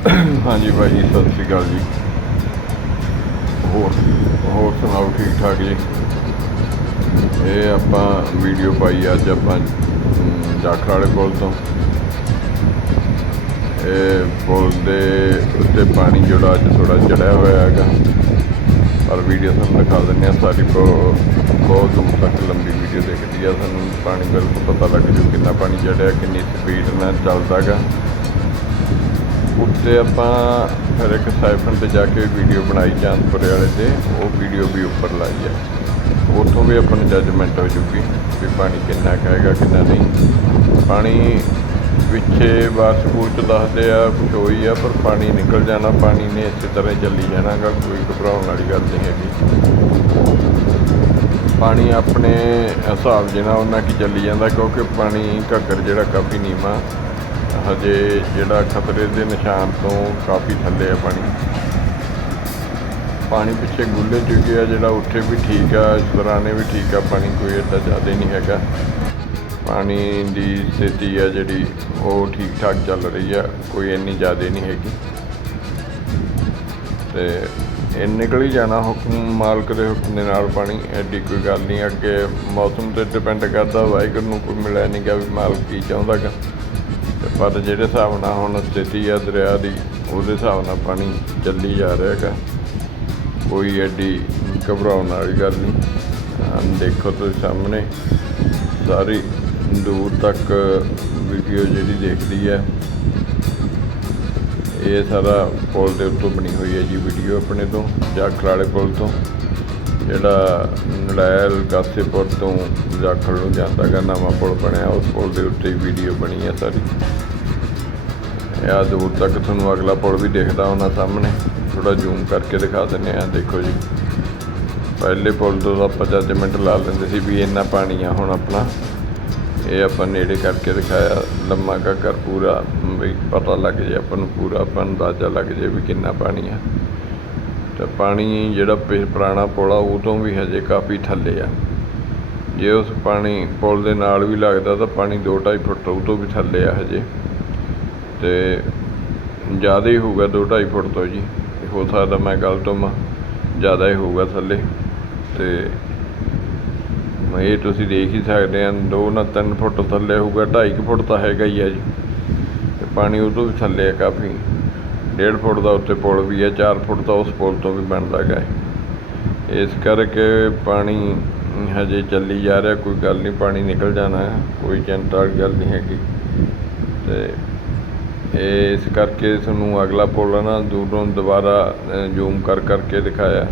ਹਾਂਜੀ ਭਾਈ ਜੀ ਸਤਿ ਸ਼੍ਰੀ ਅਕਾਲ ਜੀ। ਹੋਰ ਹੋਰ ਸੁਣਾਓ ਠੀਕ ਠਾਕ ਜੀ? ਇਹ ਆਪਾਂ ਵੀਡੀਓ ਪਾਈ ਅੱਜ ਆਪਾਂ ਜਾਖੜ ਵਾਲੇ ਪੁਲ ਤੋਂ। ਇਹ ਪੁਲ ਦੇ ਉੱਤੇ ਪਾਣੀ ਜਿਹੜਾ ਅੱਜ ਥੋੜਾ ਚੜਿਆ ਹੋਇਆ ਹੈਗਾ। ਪਰ ਵੀਡੀਓ ਤੁਹਾਨੂੰ ਦਿਖਾ ਦਿੰਦੇ ਆ ਸਾਰੀ ਬਹੁ- ਬਹੁਤ ਦੂਰ ਤੱਕ ਲੰਬੀ ਵੀਡੀਓ ਦੇਖਦੀ ਆ ਸਾਨੂੰ। ਪਾਣੀ ਬਿਲਕੁਲ ਪਤਾ ਲੱਗ ਜੂ ਕਿੰਨਾ ਪਾਣੀ ਚੜਿਆ ਕਿੰਨੀ ਸਪੀਡ ਨਾਲ ਚੱਲਦਾ ਗਾ ਉੱਤੇ ਆਪਾਂ ਫਿਰ ਇੱਕ ਸਾਈਫਨ ਤੇ ਜਾ ਕੇ ਵੀਡੀਓ ਬਣਾਈ ਚਾਂਦਪੁਰੇ ਵਾਲੇ ਤੇ, ਉਹ ਵੀਡੀਓ ਵੀ ਉੱਪਰ ਲਾਈ ਹੈ ਉੱਥੋਂ ਵੀ ਆਪਾਂ ਨੂੰ ਜੱਜਮੈਂਟ ਹੋ ਜੂਗੀ ਵੀ ਪਾਣੀ ਕਿੰਨਾ ਕੁ ਹੈਗਾ, ਕਿੰਨਾ ਨਹੀਂ। ਪਾਣੀ ਪਿੱਛੇ ਬਾਸ ਸਕੂਲ ਚ ਦੱਸਦੇ ਆ, ਕੁਛ ਹੋਈ ਆ, ਪਰ ਪਾਣੀ ਨਿਕਲ ਜਾਣਾ, ਪਾਣੀ ਨੇ ਇਸੇ ਤਰ੍ਹਾਂ ਹੀ ਚੱਲੀ ਜਾਣਾਗਾ, ਕੋਈ ਘਬਰਾਉਣ ਵਾਲੀ ਗੱਲ ਨਹੀਂ ਹੈਗੀ। ਪਾਣੀ ਆਪਣੇ ਹਿਸਾਬ ਜਿਹਾ ਉਹਨਾਂ ਕੀ ਚੱਲੀ ਜਾਂਦਾ, ਕਿਉਂਕਿ ਪਾਣੀ ਘੱਗਰ ਜਿਹੜਾ ਕਾਫੀ ਨੀਵਾਂ। ਹਜੇ ਜਿਹੜਾ ਖਤਰੇ ਦੇ ਨਿਸ਼ਾਨ ਤੋਂ ਕਾਫੀ ਥੱਲੇ ਆ ਪਾਣੀ। ਪਾਣੀ ਪਿੱਛੇ ਗੁੱਲੇ ਚੁੱਕੇ ਆ, ਜਿਹੜਾ ਉੱਥੇ ਵੀ ਠੀਕ ਆ, ਇਸ ਵੀ ਠੀਕ ਆ, ਪਾਣੀ ਕੋਈ ਏਡਾ ਜ਼ਿਆਦਾ ਨਹੀਂ ਹੈਗਾ। ਪਾਣੀ ਦੀ ਸਥਿਤੀ ਆ ਜਿਹੜੀ, ਉਹ ਠੀਕ ਠਾਕ ਚੱਲ ਰਹੀ ਆ, ਕੋਈ ਇੰਨੀ ਜ਼ਿਆਦਾ ਨਹੀਂ ਹੈਗੀ। ਤੇ ਇਹ ਨਿਕਲ ਹੀ ਜਾਣਾ ਹੁਕਮ ਮਾਲਕ ਦੇ ਹੁਕਮ ਦੇ ਨਾਲ ਪਾਣੀ, ਐਡੀ ਕੋਈ ਗੱਲ ਨਹੀਂ, ਅੱਗੇ ਮੌਸਮ ਤੇ ਡਿਪੈਂਡ ਕਰਦਾ, ਵਾਹਿਗੁਰੂ ਨੂੰ ਕੋਈ ਮਿਲਿਆ ਨਹੀਂ ਗਾ ਵੀ ਮਾਲਕ ਕੀ ਚਾਹੁੰਦਾ ਗਾ। ਪਰ ਜਿਹੜੇ ਹਿਸਾਬ ਨਾਲ ਹੁਣ ਸਥਿਤੀ ਆ ਦਰਿਆ ਦੀ, ਉਹਦੇ ਹਿਸਾਬ ਨਾਲ ਪਾਣੀ ਚੱਲੀ ਜਾ ਰਿਹਾ ਹੈਗਾ। ਕੋਈ ਐਡੀ ਘਬਰਾਉਣ ਵਾਲੀ ਗੱਲ ਨਹੀਂ। ਦੇਖੋ ਤੁਸੀਂ ਸਾਹਮਣੇ, ਸਾਰੀ ਦੂਰ ਤੱਕ ਵੀਡੀਓ ਜਿਹੜੀ ਦੇਖਦੀ ਹੈ ਇਹ ਸਾਰਾ ਪੁਲ ਦੇ ਉੱਤੋਂ ਬਣੀ ਹੋਈ ਹੈ ਜੀ ਵੀਡੀਓ ਆਪਣੇ ਤੋਂ ਜਾਂ ਵਾਲੇ ਪੁਲ ਤੋਂ। ਜਿਹੜਾ ਨੜੈਲ ਗਾਸੇਪੁਰ ਤੋਂ ਜਾਖਲ ਨੂੰ ਜਾਂਦਾ ਗਾ, ਨਵਾਂ ਪੁਲ ਬਣਿਆ, ਉਸ ਪੁਲ ਦੇ ਉੱਤੇ ਵੀਡੀਓ ਬਣੀ ਹੈ ਸਾਰੀ। ਇਹ ਦੂਰ ਤੱਕ ਤੁਹਾਨੂੰ ਅਗਲਾ ਪੁਲ ਵੀ ਦਿਖਦਾ ਹੋਣਾ ਸਾਹਮਣੇ। ਥੋੜਾ ਜ਼ੂਮ ਕਰਕੇ ਦਿਖਾ ਦਿੰਦੇ ਆ ਦੇਖੋ ਜੀ। ਪਹਿਲੇ ਪੁਲ ਤੋਂ ਆਪਾਂ ਜੱਜਮੈਂਟ ਲਾ ਲੈਂਦੇ ਸੀ ਵੀ ਇੰਨਾ ਪਾਣੀ ਆ ਹੁਣ ਆਪਣਾ। ਇਹ ਆਪਾਂ ਨੇੜੇ ਕਰਕੇ ਦਿਖਾਇਆ, ਲੰਮਾ ਘੱਗਰ ਪੂਰਾ, ਵੀ ਪਤਾ ਲੱਗ ਜੇ ਆਪਾਂ ਨੂੰ ਪੂਰਾ, ਆਪਾਂ ਅੰਦਾਜ਼ਾ ਲੱਗ ਜੇ ਵੀ ਕਿੰਨਾ ਪਾਣੀ ਆ। ਤਾਂ ਪਾਣੀ ਜਿਹੜਾ ਪਿ- ਪੁਰਾਣਾ ਪੁਲ ਆ ਉਹ ਤੋਂ ਵੀ ਹਜੇ ਕਾਫੀ ਥੱਲੇ ਆ। ਜੇ ਉਸ ਪਾਣੀ ਪੁਲ ਦੇ ਨਾਲ ਵੀ ਲੱਗਦਾ ਤਾਂ ਪਾਣੀ 2.5 ਫੁੱਟ ਉਹ ਤੋਂ ਵੀ ਥੱਲੇ ਆ ਹਜੇ। ਤੇ ਜ਼ਿਆਦਾ ਹੀ ਹੋਊਗਾ 2.5 ਫੁੱਟ ਤੋਂ ਜੀ। ਹੋ ਸਕਦਾ ਮੈਂ ਗਲਤ ਹਾਂ ਜ਼ਿਆਦਾ ਹੀ ਹੋਊਗਾ ਥੱਲੇ। ਤੇ ਇਹ ਤੁਸੀਂ ਦੇਖ ਹੀ ਸਕਦੇ ਆ 2 ਨਾ 3 ਫੁੱਟ ਥੱਲੇ ਹੋਊਗਾ 2.5 ਫੁੱਟ ਤਾਂ ਹੈਗਾ ਹੀ ਆ ਜੀ। ਤੇ ਪਾਣੀ ਉਹ ਤੋਂ ਵੀ ਥੱਲੇ ਆ ਕਾਫੀ। ਡੇਢ ਫੁੱਟ ਦਾ ਉੱਤੇ ਪੁਲ ਵੀ ਹੈ 4 ਫੁੱਟ ਦਾ ਉਸ ਪੁਲ ਤੋਂ ਵੀ ਬਣਦਾ ਗਾ ਇਸ ਕਰਕੇ ਪਾਣੀ ਹਜੇ ਚੱਲੀ ਜਾ ਰਿਹਾ, ਕੋਈ ਗੱਲ ਨਹੀਂ, ਪਾਣੀ ਨਿਕਲ ਜਾਣਾ ਕੋਈ ਚਿੰਤਾ ਵਾਲੀ ਗੱਲ ਨਹੀਂ ਹੈਗੀ। ਤੇ ਇਹ ਇਸ ਕਰਕੇ ਤੁਹਾਨੂੰ ਅਗਲਾ ਪੁਲ ਆ ਨਾ, ਦੂਰੋਂ ਦੁਬਾਰਾ ਜ਼ੂਮ ਕਰ ਕਰਕੇ ਦਿਖਾਇਆ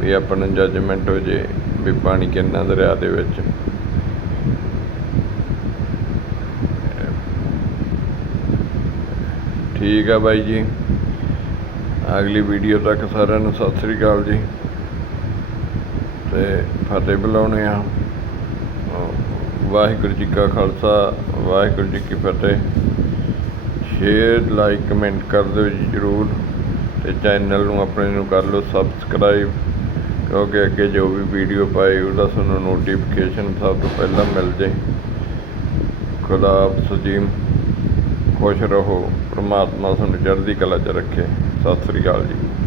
ਵੀ ਆਪਾਂ ਨੂੰ ਜੱਜਮੈਂਟ ਹੋ ਜੇ ਵੀ ਪਾਣੀ ਕਿੰਨਾ ਦਰਿਆ ਦੇ ਵਿੱਚ। ਠੀਕ ਆ ਬਾਈ ਜੀ। ਅਗਲੀ ਵੀਡੀਓ ਤੱਕ ਸਾਰਿਆਂ ਨੂੰ ਸਤਿ ਸ੍ਰੀ ਅਕਾਲ ਜੀ। ਤੇ ਫਤਿਹ ਬੁਲਾਉਣੇ ਆ ਵਾਹਿਗੁਰੂ ਜੀ ਕਾ ਖਾਲਸਾ, ਵਾਹਿਗੁਰੂ ਜੀ ਕੀ ਫਤਿਹ। ਸ਼ੇਅਰ, ਲਾਈਕ, ਕਮੈਂਟ ਕਰ ਦਿਓ ਜੀ ਜਰੂਰ। ਤੇ ਚੈਨਲ ਨੂੰ ਆਪਣੇ ਨੂੰ ਕਰ ਲਓ ਸਬਸਕ੍ਰਾਈਬ। ਕਿਉਂਕਿ ਅੱਗੇ ਜੋ ਵੀ ਵੀਡੀਓ ਪਾਏ ਉਹਦਾ ਤੁਹਾਨੂੰ ਨੋਟੀਫਿਕੇਸ਼ਨ ਸਭ ਤੋਂ ਪਹਿਲਾਂ ਮਿਲ ਜੇ। ਖੁਦਾ ਹਾਫਿਜ਼ ਜੀ ਖੁਸ਼ ਰਹੋ ਪਰਮਾਤਮਾ ਤੁਹਾਨੂੰ ਚੜ੍ਹਦੀ ਕਲਾ 'ਚ ਰੱਖੇ। ਸਤਿ ਸ੍ਰੀ ਅਕਾਲ ਜੀ।